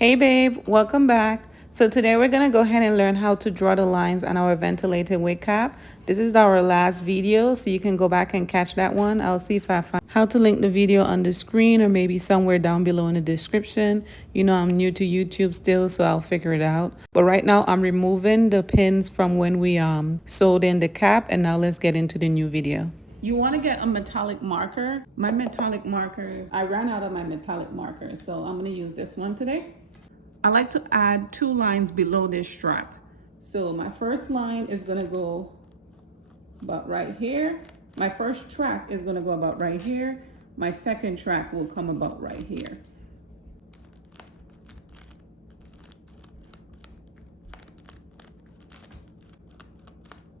Hey babe, welcome back. So today we're gonna go ahead and learn how to draw the lines on our ventilated wig cap. This is our last video, so you can go back and catch that one. I'll see if I find how to link the video on the screen or maybe somewhere down below in the description. You know I'm new to YouTube still, so I'll figure it out. But right now I'm removing the pins from when we sewed in the cap, and now let's get into the new video. You want to get a metallic marker. My metallic markers, I ran out of my metallic markers, so I'm gonna use this one today. I like to add 2 lines below this strap. So my first line is gonna go about right here. My first track is gonna go about right here. My second track will come about right here.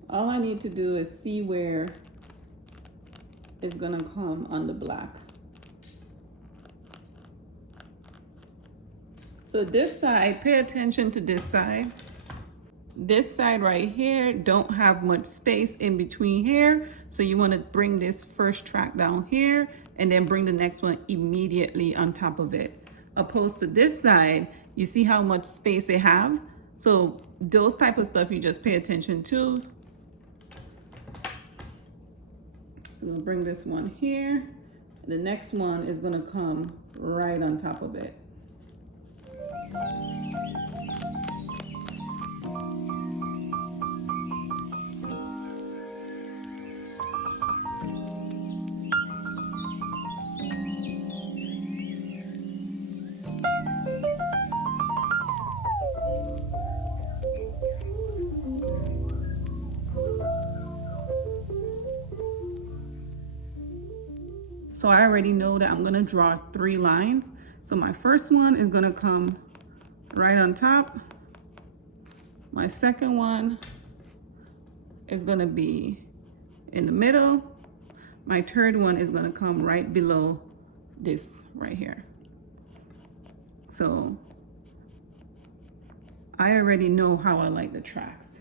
All I need to do is see where it's gonna come on the black. So this side, pay attention to this side. This side right here don't have much space in between here. So you want to bring this first track down here and then bring the next one immediately on top of it. Opposed to this side, you see how much space it have? So those type of stuff you just pay attention to. So we'll bring this one here. The next one is gonna come right on top of it. So I already know that I'm gonna draw 3 lines. So my first one is gonna come right on top. My second one is gonna be in the middle. My third one is gonna come right below this right here. So I already know how I like the tracks.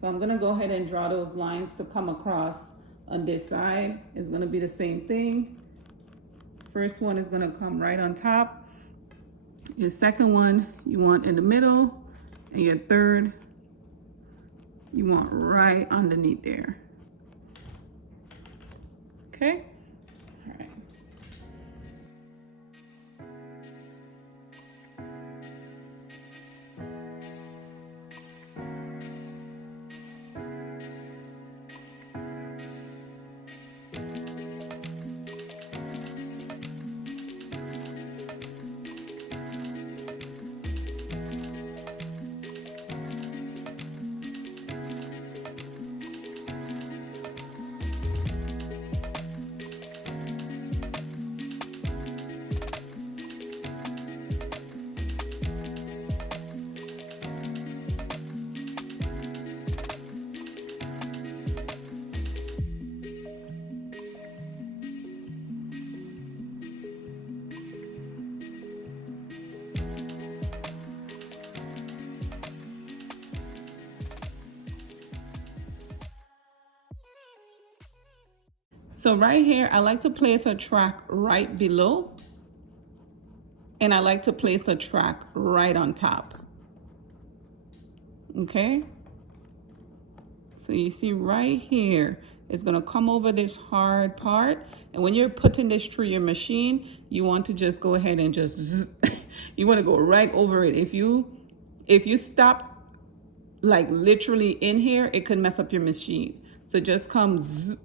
So I'm gonna go ahead and draw those lines to come across on this side. It's gonna be the same thing. First one is gonna come right on top. Your second one you want in the middle, and your third you want right underneath there. Okay? All right. So right here, I like to place a track right below, and I like to place a track right on top. Okay? So you see right here, it's gonna come over this hard part, and when you're putting this through your machine, you want to just go ahead and just zzz. You want to go right over it. If you stop like literally in here, it could mess up your machine. So just come zzz,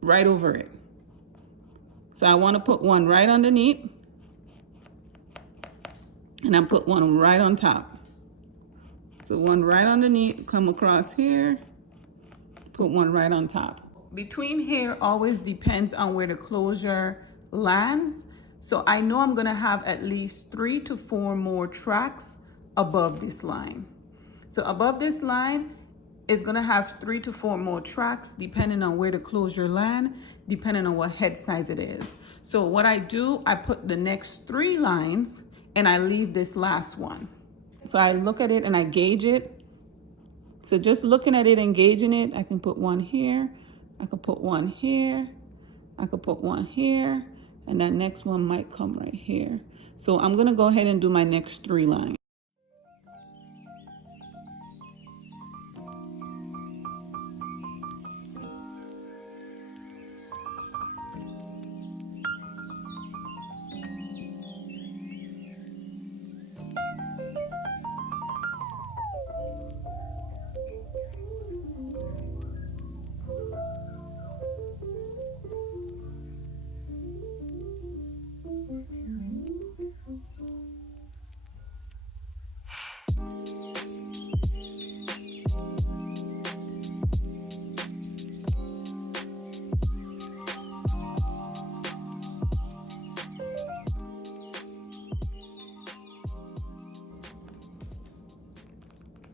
right over it. So I want to put one right underneath, and I put one right on top. So one right underneath, come across here, put one right on top. Between here always depends on where the closure lands. So I know I'm gonna have at least 3 to 4 more tracks above this line. So above this line, it's gonna have 3 to 4 more tracks depending on where the closure land, depending on what head size it is. So what I do, I put the next 3 lines and I leave this last one. So I look at it and I gauge it. So just looking at it and gauging it, I can put one here, I could put one here, I could put one here, and that next one might come right here. So I'm gonna go ahead and do my next 3 lines.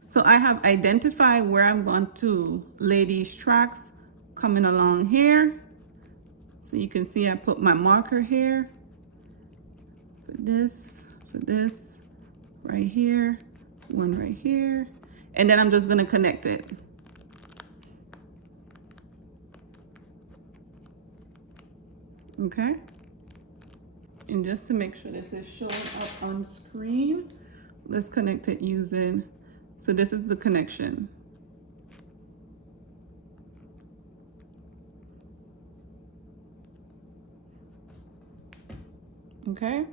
So I have identified where I'm going to lay these tracks coming along here. So you can see I put my marker here for this, right here, one right here, and then I'm just gonna connect it. Okay? And just to make sure this is showing up on screen, let's connect it using, so this is the connection. Okay?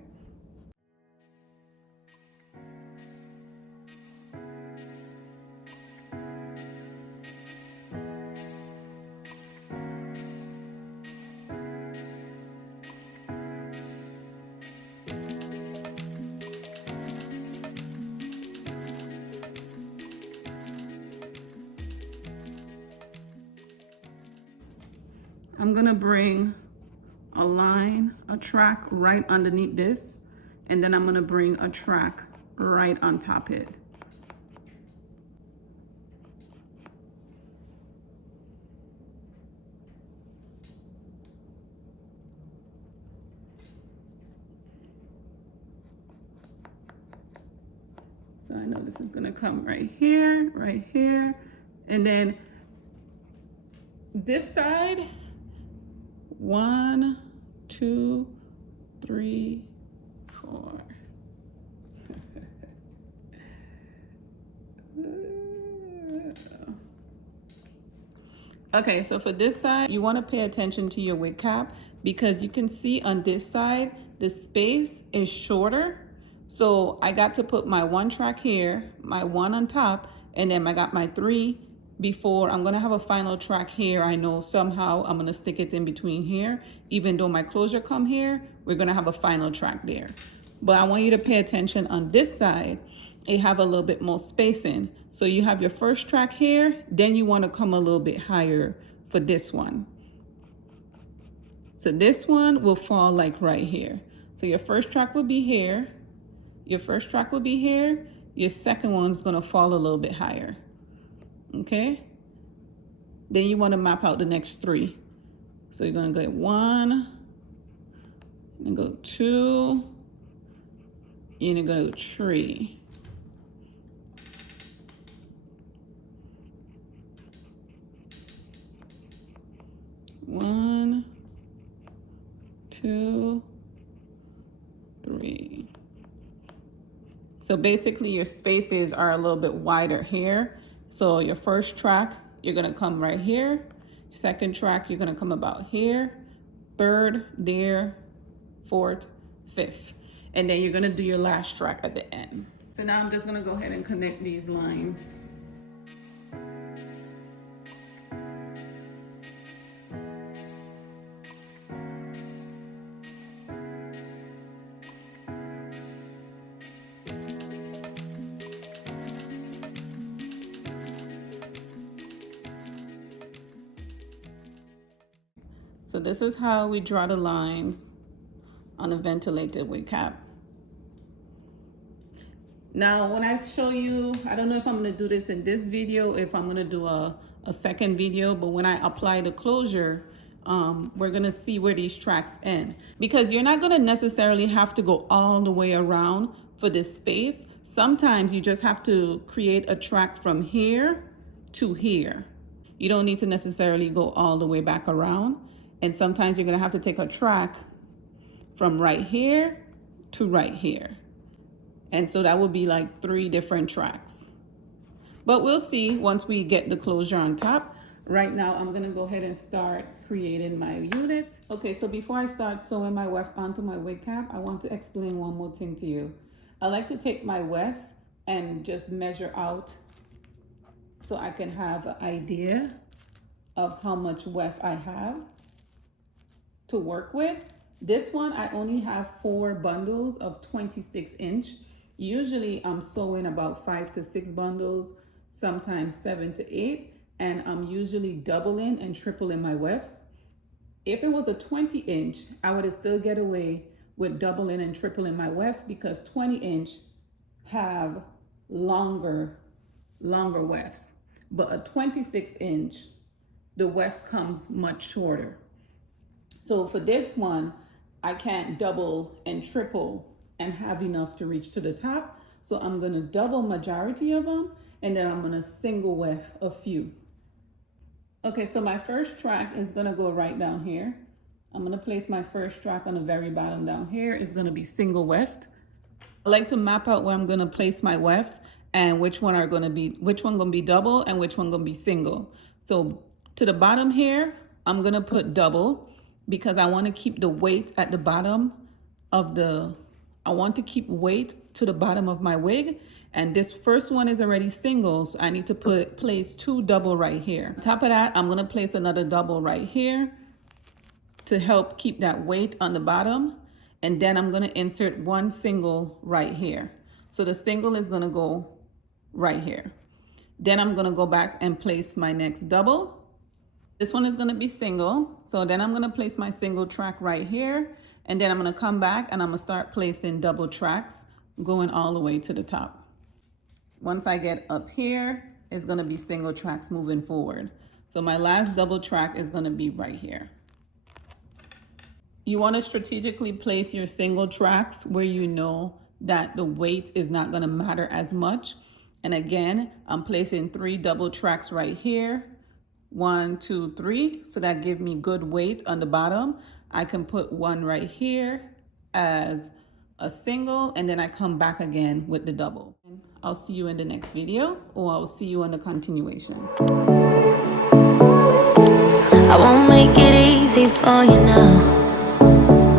I'm gonna bring a line, a track right underneath this, and then I'm gonna bring a track right on top it. So I know this is gonna come right here, and then this side, 1, 2, 3, 4. Okay, so for this side, you want to pay attention to your wig cap because you can see on this side, the space is shorter. So I got to put my 1 track here, my 1 on top, and then I got my 3 before. I'm gonna have a final track here. I know somehow I'm gonna stick it in between here. Even though my closure come here, we're gonna have a final track there. But I want you to pay attention on this side, it have a little bit more spacing. So you have your first track here, then you wanna come a little bit higher for this one. So this one will fall like right here. So your first track will be here, your first track will be here, your second one's gonna fall a little bit higher. Okay, then you want to map out the next 3. So you're going to go 1, and go 2, and you're going to go 3. One, 2, 3. So basically your spaces are a little bit wider here. So your first track, you're gonna come right here. Second track, you're gonna come about here. Third, there, fourth, fifth. And then you're gonna do your last track at the end. So now I'm just gonna go ahead and connect these lines. So this is how we draw the lines on a ventilated wig cap. Now, when I show you, I don't know if I'm gonna do this in this video, if I'm gonna do a second video, but when I apply the closure, we're gonna see where these tracks end. Because you're not gonna necessarily have to go all the way around for this space. Sometimes you just have to create a track from here to here. You don't need to necessarily go all the way back around. And sometimes you're gonna have to take a track from right here to right here. And so that would be like 3 different tracks. But we'll see once we get the closure on top. Right now, I'm gonna go ahead and start creating my unit. Okay, so before I start sewing my wefts onto my wig cap, I want to explain one more thing to you. I like to take my wefts and just measure out so I can have an idea of how much weft I have to work with. This one, I only have 4 bundles of 26-inch. Usually I'm sewing about 5 to 6 bundles, sometimes 7 to 8, and I'm usually doubling and tripling my wefts. If it was a 20-inch, I would still get away with doubling and tripling my wefts because 20-inch have longer wefts. But a 26-inch, the wefts comes much shorter. So for this one, I can't double and triple and have enough to reach to the top. So I'm gonna double majority of them, and then I'm gonna single weft a few. Okay, so my first track is gonna go right down here. I'm gonna place my first track on the very bottom down here. It's gonna be single weft. I like to map out where I'm gonna place my wefts and which one gonna be double and which one gonna be single. So to the bottom here, I'm gonna put double because I wanna keep the weight at the bottom of I want to keep weight to the bottom of my wig. And this first one is already single, so I need to place 2 double right here. On top of that, I'm gonna place another double right here to help keep that weight on the bottom. And then I'm gonna insert 1 single right here. So the single is gonna go right here. Then I'm gonna go back and place my next double. This one is gonna be single. So then I'm gonna place my single track right here. And then I'm gonna come back and I'm gonna start placing double tracks going all the way to the top. Once I get up here, it's gonna be single tracks moving forward. So my last double track is gonna be right here. You wanna strategically place your single tracks where you know that the weight is not gonna matter as much. And again, I'm placing 3 double tracks right here. 1, 2, 3, so that gives me good weight on the bottom. I can put 1 right here as a single, and then I come back again with the double. I'll see you in the next video, or I'll see you in the continuation. I won't make it easy for you now.